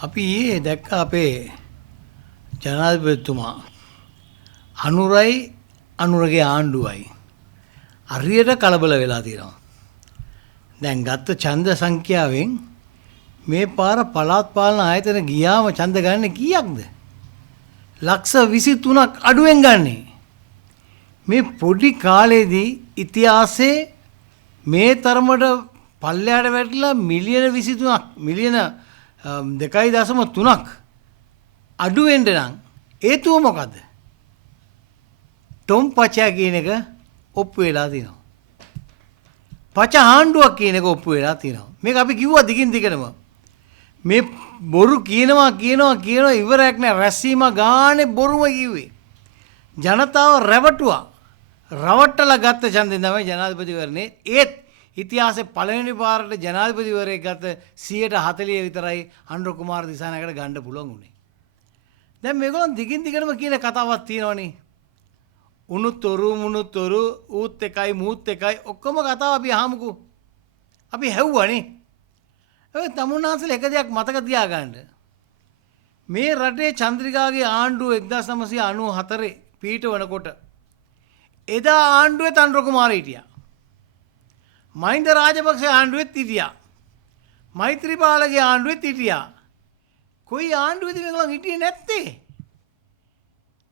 අපි ඊයේ දැක්ක අපේ ජනාධිපතිතුමා අනුරයි අනුරගේ ආණ්ඩුවයි හරියට කලබල වෙලා තියෙනවා. දැන් ගත්ත ඡන්ද සංඛ්‍යාවෙන් මේ පාර පළාත් පාලන ආයතන ගියාම ඡන්ද ගන්න කීයක්ද? ලක්ෂ 23ක් අඩුවෙන් ගන්නේ. මේ පොඩි කාලේදී ඉතිහාසයේ මේ තරමට පල්ලයට වැටිලා මිලියන 23ක් මිලියන 2.3ක් අඩු වෙන්න නම් හේතුව මොකද්ද? ටොම් පචා කියන එක ඔප්පු වෙලා තියෙනවා. පච ආණ්ඩුවක් කියන එක ඔප්පු වෙලා තියෙනවා. මේක අපි කිව්වා දිගින් දිගටම. මේ බොරු කියනවා ඉවරයක් නෑ. රැස්වීම ගානේ බොරුම කිව්වේ. ජනතාව රැවටුවා. රවට්ටලා ගත්ත ඡන්දෙන් තමයි ජනාධිපතිවරණේ ඒත් ඉතිහාසයේ පළවෙනි පාරට ජනාධිපතිවරයෙක් ගත 140 විතරයි අනුර කුමාර දිසානායකට ගන්න පුළුවන් උනේ. දැන් මේගොල්ලන් දිගින් දිගටම කියන කතාවක් තියෙනවනේ. උණුතොරු මුණුතොරු ඌත් එකයි මූත් එකයි ඔක්කොම කතාව අපි අහමුකෝ. අපි හැව්වනේ. ඒ තමුන්නාන්සල එක දෙයක් මතක තියාගන්න. මේ රටේ චන්ද්‍රිකාගේ ආණ්ඩුව 1994 පීඨවනකොට එදා ආණ්ඩුවේ අනුර කුමාර හිටියා. මහින්ද රාජපක්ෂ ආණ්ඩුවෙත් හිටියා. මෛත්‍රීපාලගේ ආණ්ඩුවෙත් හිටියා. කොයි ආණ්ඩුවේද මේගොල්ලන් හිටියේ නැත්තේ?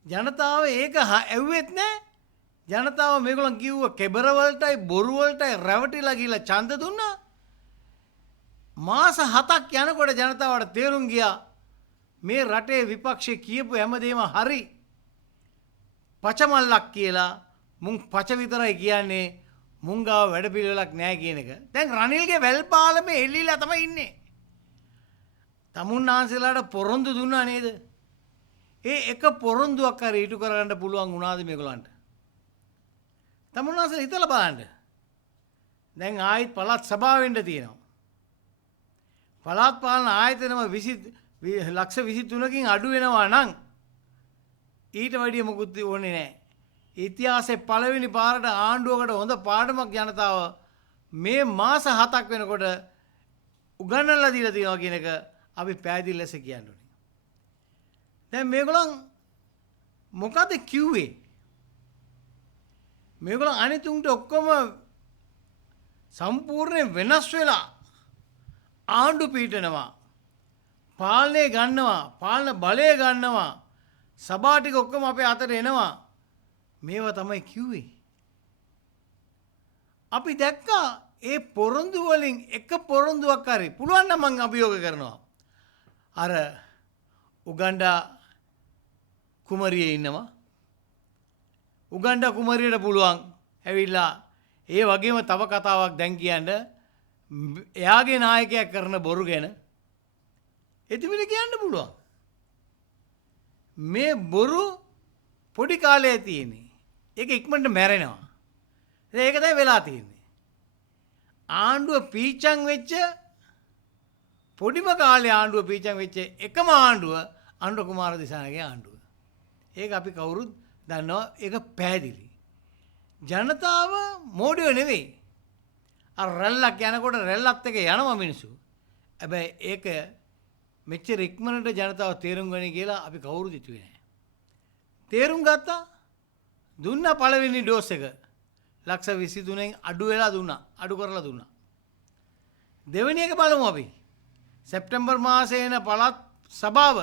ජනතාව ඒක ඇව්වෙත් නෑ. ජනතාව මේගොල්ලන් කිව්ව කෙබර වලටයි බොරු වලටයි රැවටිලා ගිහලා ඡන්ද දුන්නා. මාස 7ක් යනකොට ජනතාවට තේරුම් ගියා මේ රටේ විපක්ෂේ කියපු හැමදේම හරි. පචමල්ලක් කියලා මුන් පච විතරයි කියන්නේ මුන් ගාව වැඩ පිළිවෙලක් නැහැ කියන එක. දැන් රනිල්ගේ වැල්පාලමේ එල්ලීලා තමයි ඉන්නේ. තමුන්නාන්සලාට පොරොන්දු දුන්නා නේද? ඒ එක පොරොන්දුවක් හරි ඊටු කරගන්න පුළුවන් වුණාද මේගොල්ලන්ට? තමුන්නාන්සලා හිතලා බලන්න. දැන් ආයිත් පළාත් සභාව වෙන්න තියෙනවා. පළාත් පාලන ආයතනම ලක්ෂ 23කින් අඩු වෙනවා නම් ඊට වැඩිය මොකුත් ඕනේ නැහැ. ඉතිහාසයේ පළවෙනි පාරට ආණ්ඩුවකට හොඳ පාඩමක් ජනතාව මේ මාස 7ක් වෙනකොට උගන්වලා දීලා තියෙනවා කියන එක අපි පැහැදිලි ලෙස කියන්න ඕනේ. දැන් මේගොල්ලන් මොකද කිව්වේ? මේගොල්ලන් අනිතුන්ට ඔක්කොම සම්පූර්ණයෙන් වෙනස් වෙලා ආණ්ඩු පීඨනවා. පාලනය ගන්නවා, පාලන බලය ගන්නවා. සභා ටික ඔක්කොම අපේ අතට එනවා. මේවා තමයි කිව්වේ. අපි දැක්කා ඒ පොරොන්දු වලින් එක පොරොන්දුවක් හරි පුළුවන් නම් මම අභියෝග කරනවා. අර උගන්ඩා කුමරියේ ඉන්නවා. උගන්ඩා කුමරියට පුළුවන් ඇවිල්ලා ඒ වගේම තව කතාවක් දැන් කියන්න එයාගේ නායකයා කරන බොරු ගැන එතිමිට කියන්න පුළුවන්. මේ බොරු පොඩි කාලේ තියෙන්නේ. ඒක ඉක්මනට මැරෙනවා. ඒක තමයි වෙලා තියෙන්නේ. ආණ්ඩුව පීචං වෙච්ච පොඩිම කාලේ ආණ්ඩුව පීචං වෙච්ච එකම ආණ්ඩුව අනුර කුමාර දිසානාගේ ආණ්ඩුව. ඒක අපි කවුරුත් දන්නවා. ඒක පැහැදිලි. ජනතාව මෝඩයෝ නෙවෙයි. අර රැල්ලක් යනකොට රැල්ලත් එක්ක යනවා මිනිස්සු. හැබැයි ඒක මෙච්චර ඉක්මනට ජනතාව තේරුම් ගනි කියලා අපි කවුරුත් හිතුවේ නැහැ. තේරුම් ගත්තා. දුන්නා පළවෙනි ඩෝස් එක. ලක්ෂ 23න් අඩු වෙලා දුන්නා. අඩු කරලා දුන්නා. දෙවෙනි එක බලමු අපි. සැප්තැම්බර් මාසයේ එන පළාත් සභාව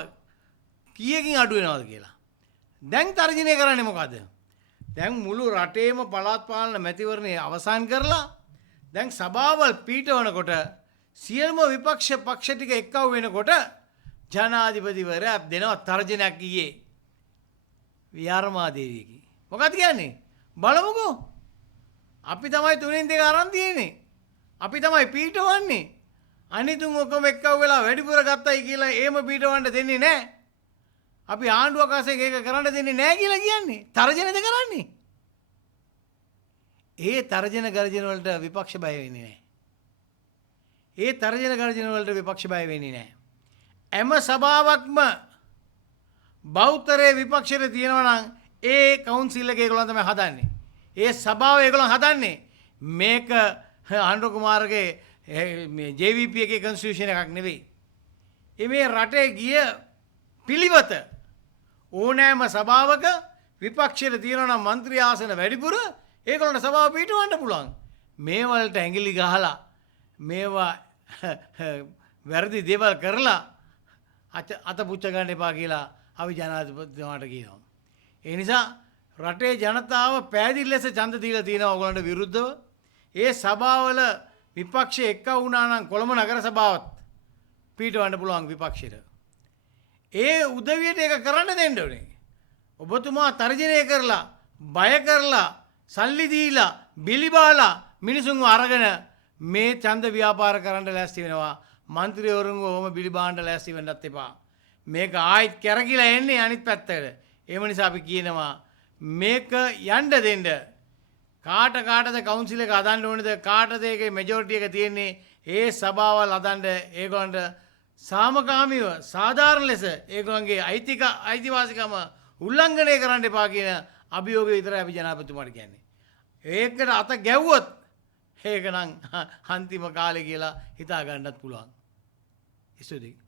කීයකින් අඩු වෙනවද කියලා. දැන් තර්ජනය කරන්නේ මොකද්ද? දැන් මුළු රටේම පළාත් පාලන මැතිවරණය අවසන් කරලා දැන් සභාවල් පීඨවනකොට සියලුම විපක්ෂ පක්ෂ ටික එක්කව වෙනකොට ජනාධිපතිවරයා දෙනවා තර්ජනයක් ඊයේ විහාරමාදේවියගේ. මොකක්ද කියන්නේ? බලමුකෝ. අපි තමයි 3න් 2 අරන් තියෙන්නේ. අපි තමයි පීඨවන්නේ. අනිතුන් ඔක්කොම එක්කව වෙලා වැඩිපුර ගත්තයි කියලා එහෙම පීඨවන්න දෙන්නේ නැහැ. අපි ආණ්ඩුවක් අසෙන් ඒක කරන්න දෙන්නේ නැහැ කියලා කියන්නේ. තර්ජනද කරන්නේ. ඒ තර්ජන ගර්ජන වලට විපක්ෂ බය වෙන්නේ නැහැ. ඒ තර්ජන ගර්ජන වලට විපක්ෂ බය වෙන්නේ නැහැ. හැම සභාවක්ම බෞද්ධරේ විපක්ෂයට තියෙනවා නම් ඒ කවුන්සිල් එක ඒගොල්ලන් තමයි හදන්නේ. ඒ සභාව ඒගොල්ලන් හදන්නේ. මේක අනුර කුමාරගේ මේ JVP එකේ කන්ස්ටිටියුෂන් එකක් නෙවෙයි. මේ රටේ ගිය පිළිවෙත ඕනෑම සභාවක විපක්ෂයට තියෙනවා නම් മന്ത്രി ආසන වැඩිපුර ඒගොල්ලන්ට සභාව පිටවන්න පුළුවන්. මේ වලට ඇඟිලි ගහලා මේවා වැරදි දේවල් කරලා අත පුච්ච ගන්න එපා කියලා අපි ජනාධිපතිතුමාට කියනවා. ඒ නිසා රටේ ජනතාව පැහැදිලි ලෙස ඡන්ද දීලා තියෙනවා ඕගොල්ලන්ට විරුද්ධව. ඒ සභාවල විපක්ෂය එක්ක වුණා නම් කොළඹ නගර සභාවත් පිටවන්න පුළුවන් විපක්ෂයට. ඒ උදවියට ඒක කරන්න දෙන්න ඕනේ. ඔබතුමා තර්ජනය කරලා බය කරලා සල්ලි දීලා බිලිබාලා මිනිසුන්ව අරගෙන මේ ඡන්ද ව්‍යාපාර කරන්න ලෑස්ති වෙනවා. മന്ത്രിවරුන්ව ඔහොම බිලිබාන්න ලෑස්ති වෙන්නත් එපා. මේක ආයිත් කැරකිලා එන්නේ අනිත් පැත්තට. ඒ නිසා අපි කියනවා මේක යන්න දෙන්න. කාටද කවුන්සිල් එක හදන්න ඕනේද? කාටද ඒකේ මෙජොරිටි එක තියෙන්නේ? ඒ සභාවල් හදන්න ඒගොල්ලන්ට සාමකාමීව සාධාරණ ලෙස ඒගොල්ලන්ගේ අයිතිවාසිකම උල්ලංඝනය කරන්න එපා කියන අභියෝගය විතරයි අපි ජනාධිපතිතුමාට කියන්නේ. ඒකට අත ගැව්වොත් ඒක නම් අන්තිම කාලේ කියලා හිතා ගන්නත් පුළුවන්. ස්තුතියි.